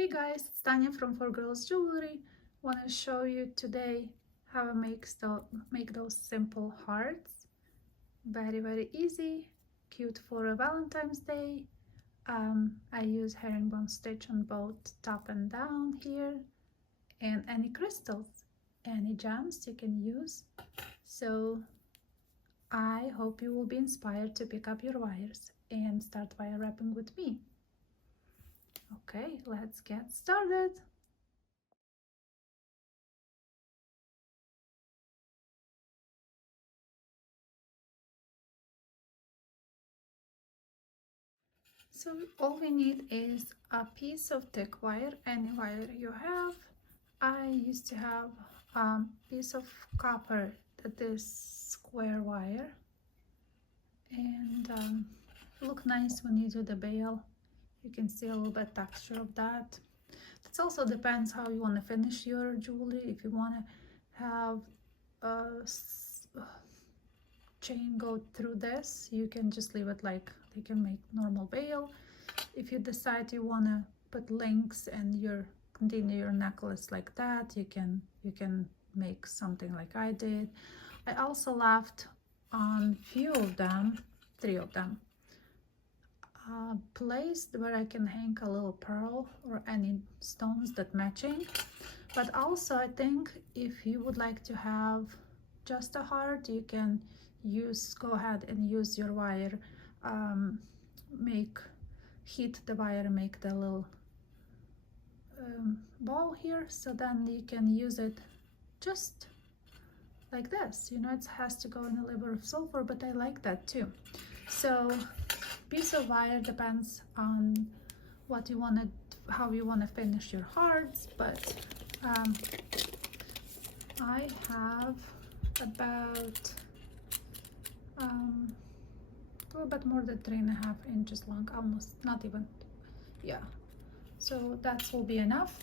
Hey guys, it's Tanya from 4Girls Jewelry. Want to show you today how I make those simple hearts. Very easy, cute for a Valentine's Day. I use herringbone stitch on both top and down here, and any crystals, any gems you can use. So I hope you will be inspired to pick up your wires and start wire wrapping with me. Okay, let's get started. So all we need is a piece of thick wire, any wire you have. I used to have a piece of copper that is square wire, and look nice when you do the bail. You can see a little bit texture of that. It also depends how you want to finish your jewelry. If you want to have a chain go through this, you can just leave it like you can make normal bail. If you decide you want to put links and continue your necklace like that, you can make something like I did. I also left on few of them, 3 of them, placed where I can hang a little pearl or any stones that matching. But also I think if you would like to have just a heart, you can go ahead and use your wire, heat the wire, make the little ball here, so then you can use it just like this. You know, it has to go in a little bit of silver, but I like that too. So piece of wire depends on what you want to, how you want to finish your hearts, but I have about a little bit more than 3.5 inches long, almost, not even, yeah. So that will be enough.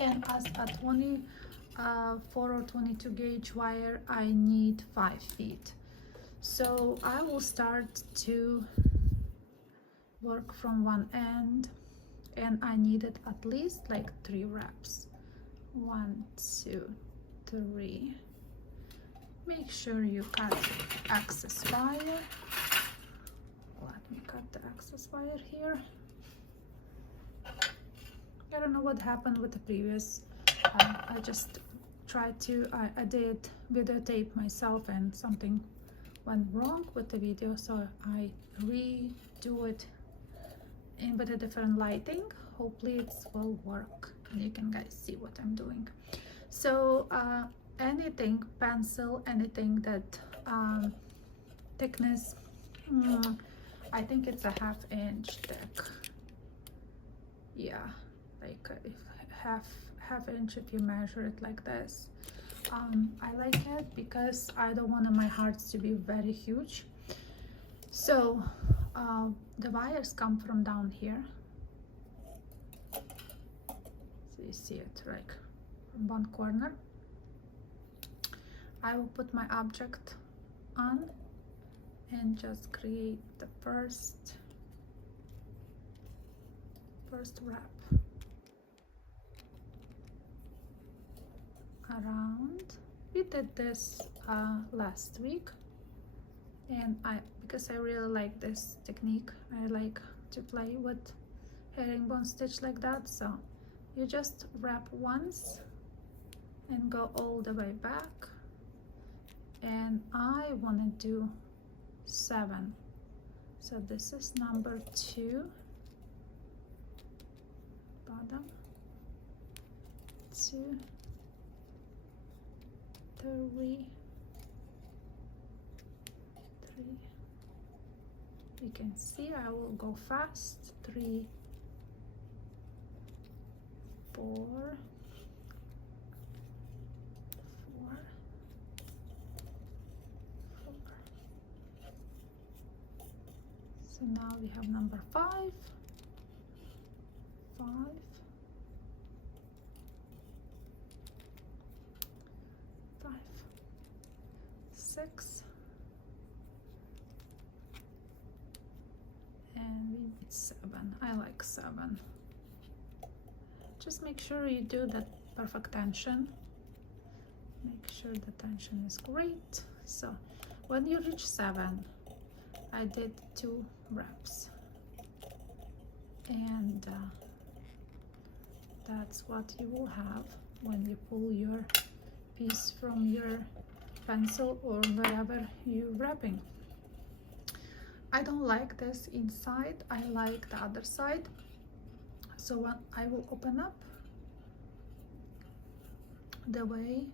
And as a 24 or 22 gauge wire, I need 5 feet. So I will start to work from one end, and I needed at least like 3 wraps. 1, 2, 3. Make sure you cut excess wire. Let me cut the excess wire here. I don't know what happened with the previous. I just tried to, I did videotape myself and something went wrong with the video, so I redo it with a different lighting. Hopefully it will work and you can guys see what I'm doing. So anything pencil, anything that thickness, I think it's a 1/2 inch thick. Yeah, like if half inch if you measure it like this. I like it because I don't want my hearts to be very huge. So the wires come from down here, so you see it like from one corner. I will put my object on and just create the first wrap around. We did this last week, and because I really like this technique, I like to play with herringbone stitch like that. So you just wrap once and go all the way back, and I want to do 7. So this is number 2, bottom, 2, 3, 3. You can see I will go fast. 3, 4, 4, 4. So now we have number 5, 5, 5, 6, and we need 7. I like 7. just make sure you do the perfect tension. Make sure the tension is great. So when you reach 7, I did 2 reps, and that's what you will have when you pull your piece from your pencil or wherever you're wrapping. I don't like this inside, I like the other side. So when I will open up the way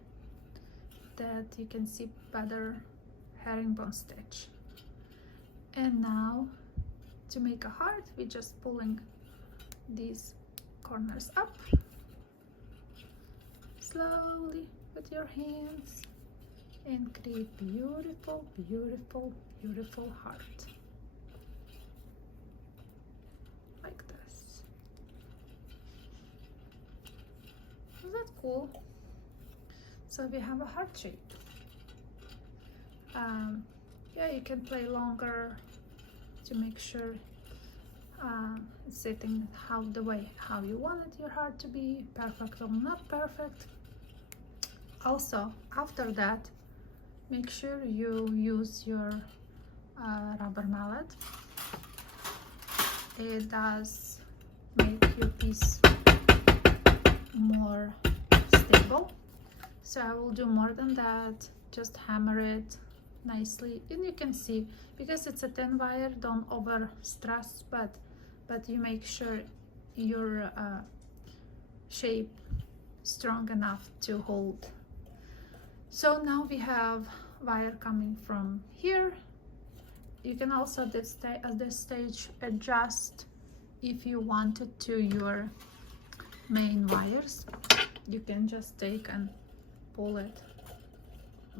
that you can see better herringbone stitch. And now to make a heart, we're just pulling these corners up slowly with your hands and create beautiful, beautiful, beautiful heart like this. Isn't that cool? So we have a heart shape. Yeah, you can play longer to make sure it's sitting the way how you wanted your heart to be, perfect or not perfect. Also, after that, make sure you use your rubber mallet. It does make your piece more stable. So I will do more than that, just hammer it nicely. And you can see, because it's a thin wire, don't over stress, but you make sure your shape strong enough to hold. So now we have wire coming from here. You can also at this stage adjust if you wanted to your main wires. You can just take and pull it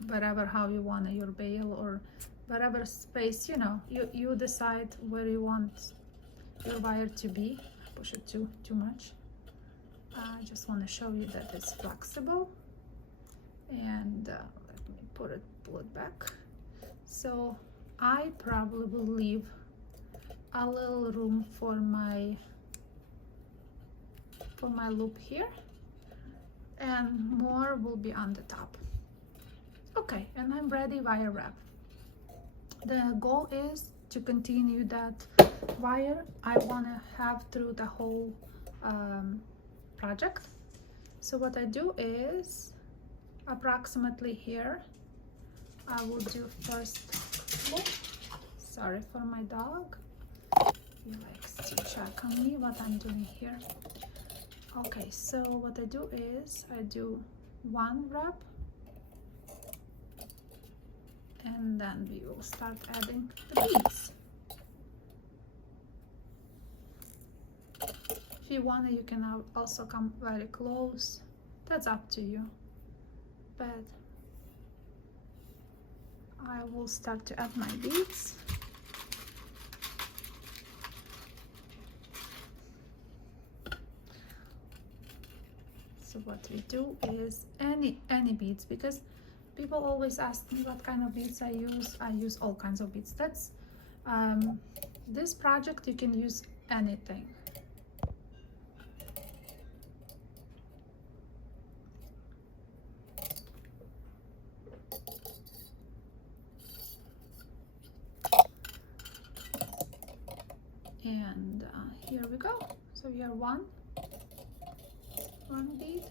wherever how you want your bail or whatever space, you know, you decide where you want your wire to be. Push it too much. I just want to show you that it's flexible. And let me pull it back. So I probably will leave a little room for my loop here, and more will be on the top. Okay, and I'm ready wire wrap. The goal is to continue that wire I want to have through the whole project. So what I do is approximately here I will do first loop. Sorry for my dog, he likes to check on me what I'm doing here. Okay, so what I do is I do 1 wrap, and then we will start adding the beads. If you want, you can also come very close, that's up to you, but I will start to add my beads. So what we do is any beads, because people always ask me what kind of beads I use. I use all kinds of beads. That's this project you can use anything. And here we go. So we have one bead,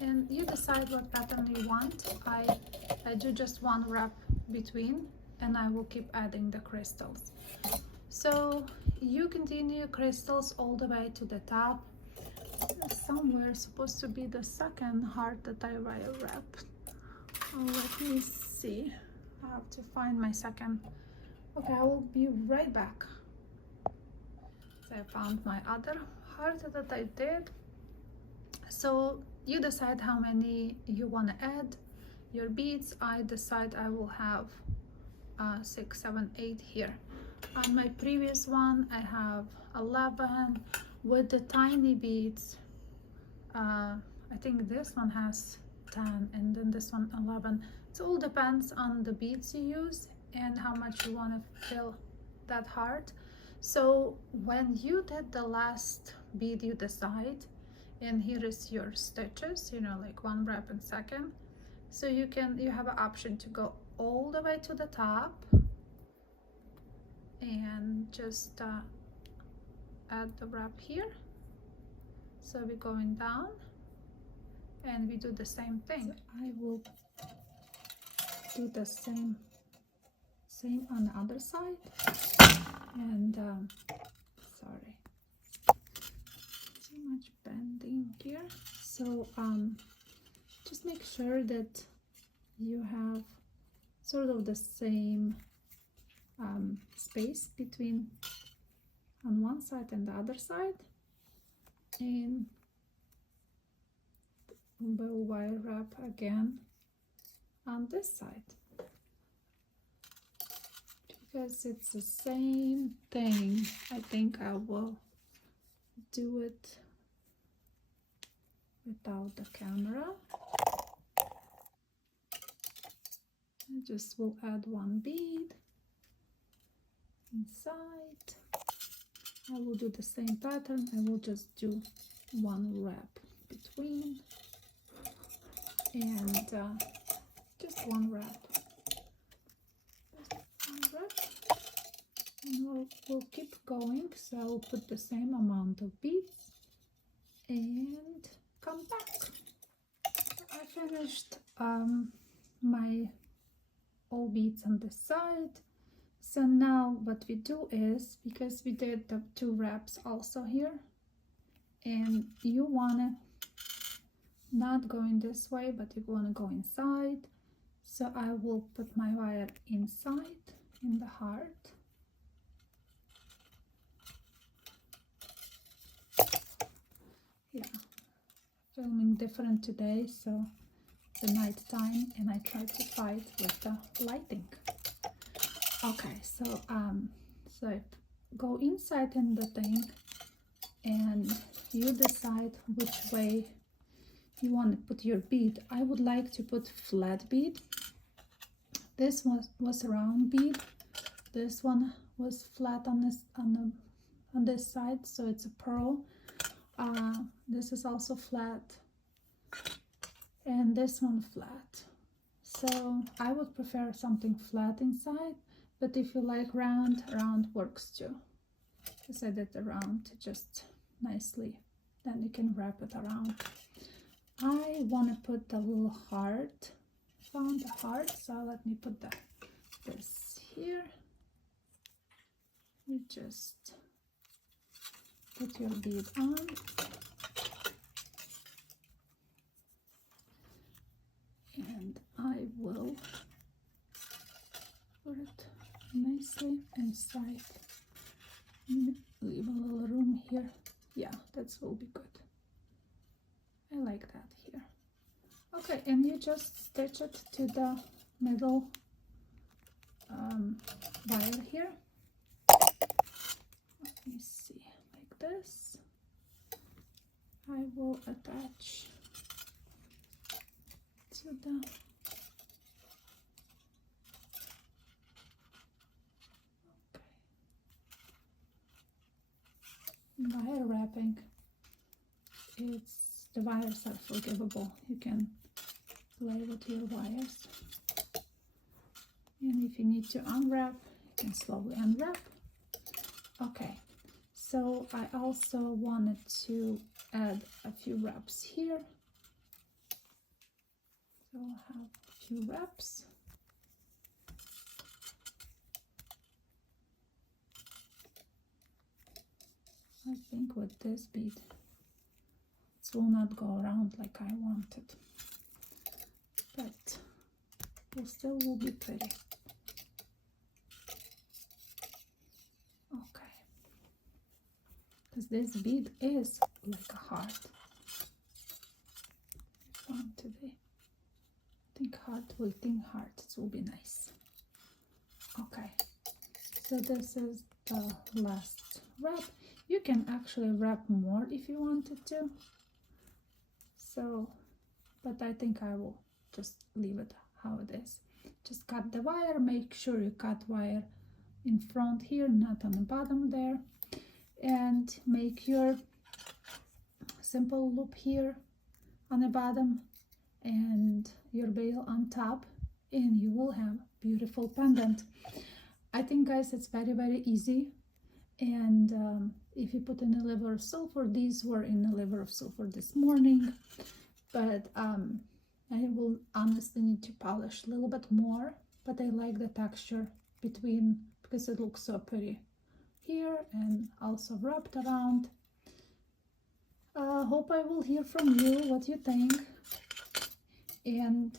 and you decide what pattern you want. I do just 1 wrap between, and I will keep adding the crystals. So you continue crystals all the way to the top. Somewhere supposed to be the second heart that I wire wrapped. Oh, let me see. I have to find my second. Okay, I will be right back. So I found my other heart that I did. So you decide how many you want to add your beads. I decide I will have 6, 7, 8 here. On my previous one I have 11 with the tiny beads. I think this one has 10, and then this one 11. It all depends on the beads you use and how much you want to fill that heart. So when you did the last bead, you decide and here is your stitches, you know, like one wrap and second. So you have an option to go all the way to the top and just add the wrap here. So we're going down and we do the same thing. So I will do the same on the other side. And sorry, too much bending here. So just make sure that you have sort of the same space between on one side and the other side, and we'll wire wrap again on this side because it's the same thing. I think I will do it without the camera. I just will add one bead inside. I will do the same pattern. I will just do one wrap between and just one wrap. And we'll keep going. So I'll put the same amount of beads and come back. I finished my all beads on the side. So now what we do is, because we did the 2 wraps also here, and you wanna not go in this way, but you wanna go inside. So I will put my wire inside in the heart. Yeah, filming different today, so it's night time and I try to fight with the lighting. Okay, so so go inside in the thing and you decide which way you want to put your bead. I would like to put flat bead. This was round bead. This one was flat on this side, so it's a pearl. This is also flat, and this one flat. So I would prefer something flat inside, but if you like round, round works too. Because I did the round just nicely, then you can wrap it around. I want to put the little heart. Found the heart, so let me put this here. You just put your bead on. And I will put it nicely inside. Leave a little room here. Yeah, that will be good. I like that here. Okay, and you just stitch it to the middle wire here. Let me see, like this. I will attach to the wire wrapping. The wires are forgivable. You can play with your wires, and if you need to unwrap, you can slowly unwrap. Okay, so I also wanted to add a few wraps here, so I'll have a few wraps. I think with this bead it will not go around like I wanted, but it still will be pretty. Okay, because this bead is like a heart. I want to be, I think heart will think heart, it will be nice. Okay, so this is the last wrap. You can actually wrap more if you wanted to. So, but I think I will just leave it how it is. Just cut the wire, make sure you cut wire in front here, not on the bottom there, and make your simple loop here on the bottom and your veil on top, and you will have beautiful pendant. I think, guys, it's very, very easy. And if you put in a liver of sulfur, these were in a liver of sulfur this morning, but I will honestly need to polish a little bit more, but I like the texture between, because it looks so pretty here and also wrapped around. Hope I will hear from you what you think, and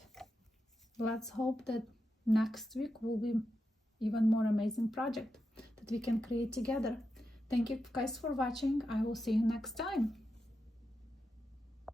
let's hope that next week will be even more amazing project that we can create together. Thank you guys for watching. I will see you next time.